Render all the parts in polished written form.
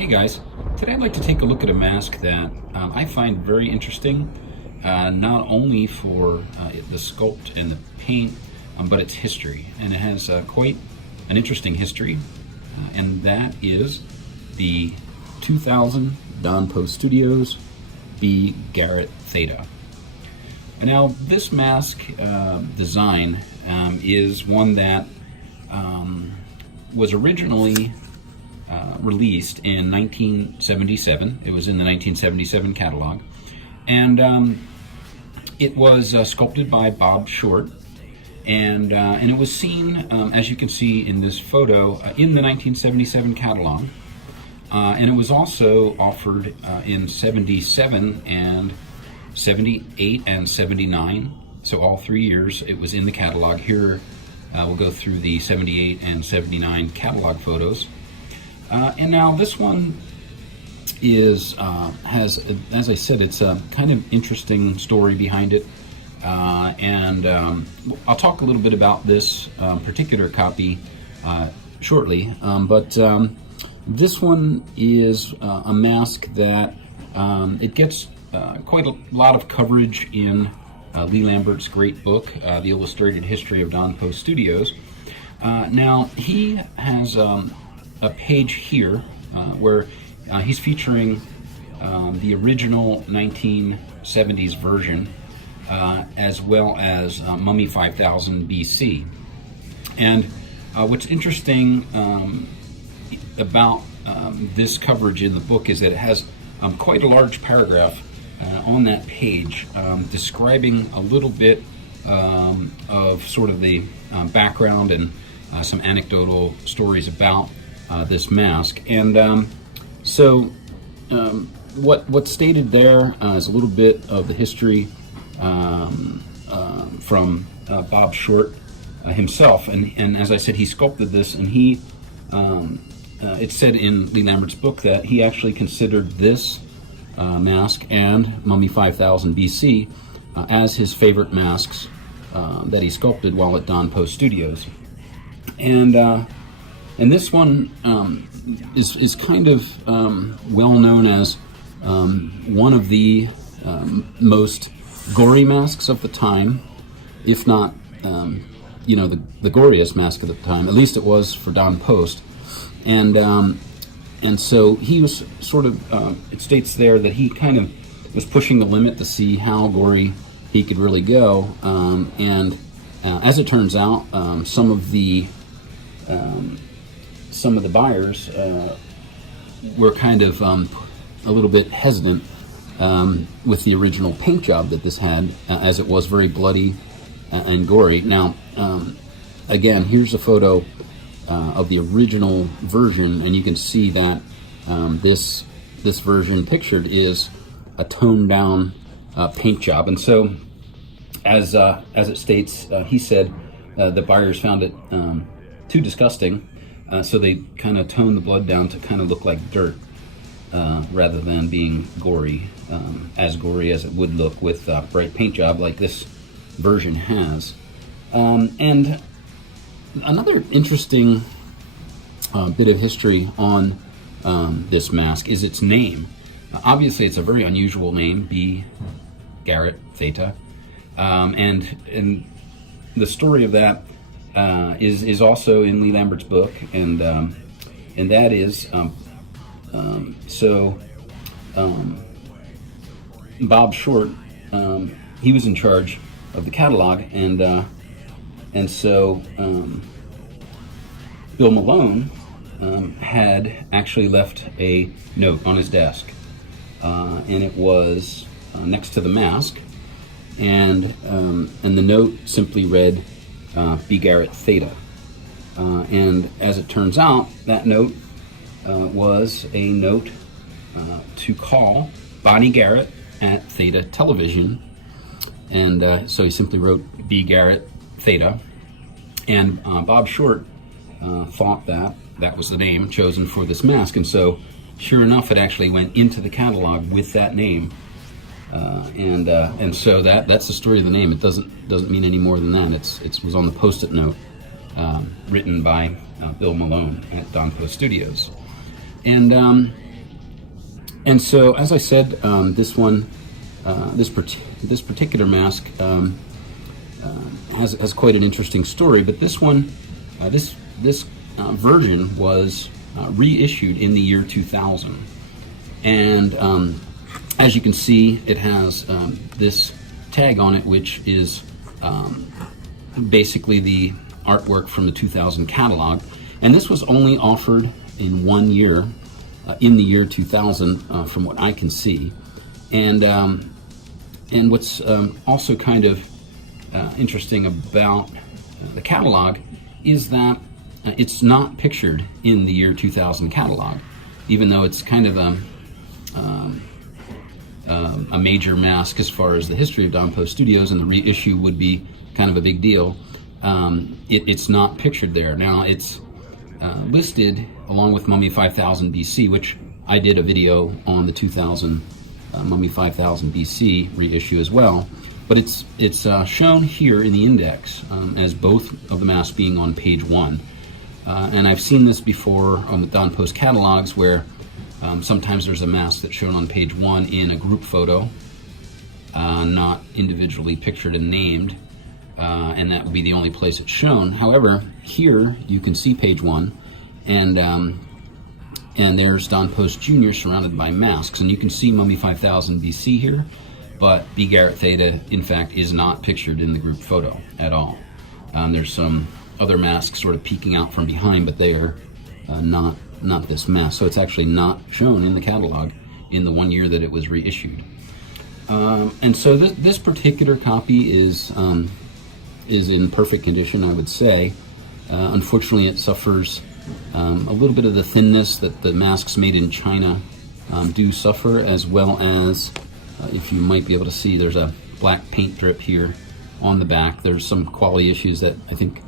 Hey guys, today I'd like to take a look at a mask that I find very interesting, not only for the sculpt and the paint, but its history. And it has quite an interesting history, and that is the 2000 Don Post Studios B. Garret Theta. And now this mask design is one that was originally released in 1977. It was in the 1977 catalog, and it was sculpted by Bob Short, and it was seen, as you can see in this photo, in the 1977 catalog, and it was also offered in 77 and 78 and 79. So all 3 years it was in the catalog. Here we'll go through the 78 and 79 catalog photos. And now this one has, as I said, it's a kind of interesting story behind it, and I'll talk a little bit about this particular copy shortly. But this one is a mask that it gets quite a lot of coverage in Lee Lambert's great book, The Illustrated History of Don Post Studios. Now he has a page here where he's featuring the original 1970s version, as well as Mummy 5000 BC. And what's interesting about this coverage in the book is that it has quite a large paragraph on that page describing a little bit of sort of the background and some anecdotal stories about this mask. And so what's stated there is a little bit of the history from Bob Short himself, and as I said, he sculpted this, and he it said in Lee Lambert's book that he actually considered this mask and Mummy 5000 BC as his favorite masks that he sculpted while at Don Post Studios. And this one is kind of well known as one of the most gory masks of the time, if not, the goriest mask of the time. At least it was for Don Post. And so he was sort of, it states there that he kind of was pushing the limit to see how gory he could really go. And as it turns out, some of the buyers were kind of a little bit hesitant with the original paint job that this had, as it was very bloody and gory. Now, again, here's a photo of the original version, and you can see that this version pictured is a toned down paint job. And so, as it states, he said the buyers found it too disgusting, so they kind of toned the blood down to kind of look like dirt, rather than being gory as it would look with a bright paint job like this version has. And another interesting bit of history on this mask is its name. Obviously, it's a very unusual name, B. Garret Theta, and the story of that is also in Lee Lambert's book, and that is Bob Short. He was in charge of the catalog, and so Bill Malone had actually left a note on his desk, and it was next to the mask, and the note simply read, B. Garret Theta. And as it turns out, that note was a note to call Bonnie Garrett at Theta Television, and so he simply wrote B. Garret Theta, and Bob Short thought that was the name chosen for this mask, and so sure enough, it actually went into the catalog with that name. And so that's the story of the name. It doesn't mean any more than that. It was on the Post-it note written by Bill Malone at Don Post Studios. And And so, as I said, this particular mask has quite an interesting story. But this one, this version was reissued in the year 2000, and as you can see, it has this tag on it, which is basically the artwork from the 2000 catalog. And this was only offered in 1 year, in the year 2000, from what I can see. And what's also kind of interesting about the catalog is that it's not pictured in the year 2000 catalog, even though it's kind of a major mask as far as the history of Don Post Studios, and the reissue would be kind of a big deal. It's not pictured there. Now, it's listed along with Mummy 5000 BC, which I did a video on the 2000 Mummy 5000 BC reissue as well. But it's shown here in the index as both of the masks being on page 1. And I've seen this before on the Don Post catalogs, where sometimes there's a mask that's shown on page 1 in a group photo, not individually pictured and named, and that would be the only place it's shown. However, here you can see page 1, and there's Don Post Jr. surrounded by masks, and you can see Mummy 5000 BC here, but B. Garret Theta, in fact, is not pictured in the group photo at all. There's some other masks sort of peeking out from behind, but they are not this mask. So it's actually not shown in the catalog in the 1 year that it was reissued. And so this particular copy is in perfect condition, I would say. Unfortunately, it suffers a little bit of the thinness that the masks made in China do suffer, as well as, if you might be able to see, there's a black paint drip here on the back. There's some quality issues that I think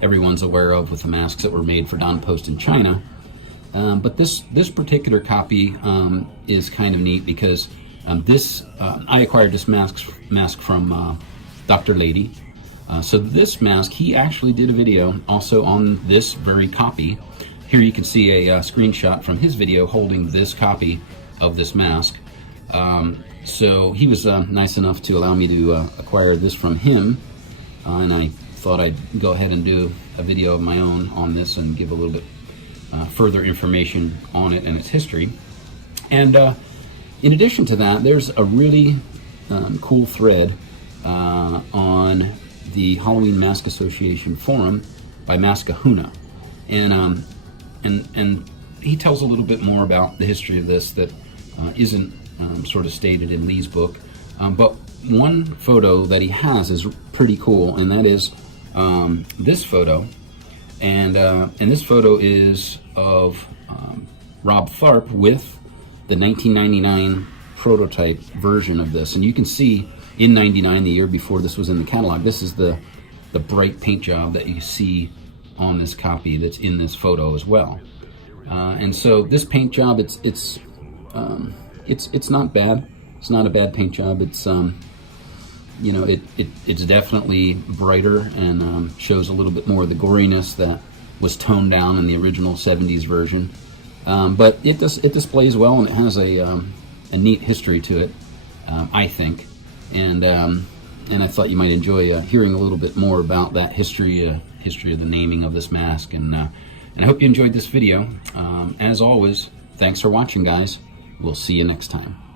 everyone's aware of with the masks that were made for Don Post in China. But this particular copy is kind of neat, because I acquired this mask from Dr. Lady. So this mask, he actually did a video also on this very copy. Here you can see a screenshot from his video holding this copy of this mask. So he was nice enough to allow me to acquire this from him, and I thought I'd go ahead and do a video of my own on this and give a little bit further information on it and its history. And in addition to that, there's a really cool thread on the Halloween Mask Association forum by Maskahuna, and he tells a little bit more about the history of this that isn't sort of stated in Lee's book. But one photo that he has is pretty cool, and that is this photo. And this photo is of Rob Tharp with the 1999 prototype version of this. And you can see in 99, the year before this was in the catalog, this is the bright paint job that you see on this copy that's in this photo as well. And so this paint job, it's not bad. It's not a bad paint job. It's you know, it's definitely brighter and shows a little bit more of the goriness that was toned down in the original 70s version. But it displays well, and it has a neat history to it, I think. And I thought you might enjoy hearing a little bit more about that history of the naming of this mask. And I hope you enjoyed this video. As always, thanks for watching, guys. We'll see you next time.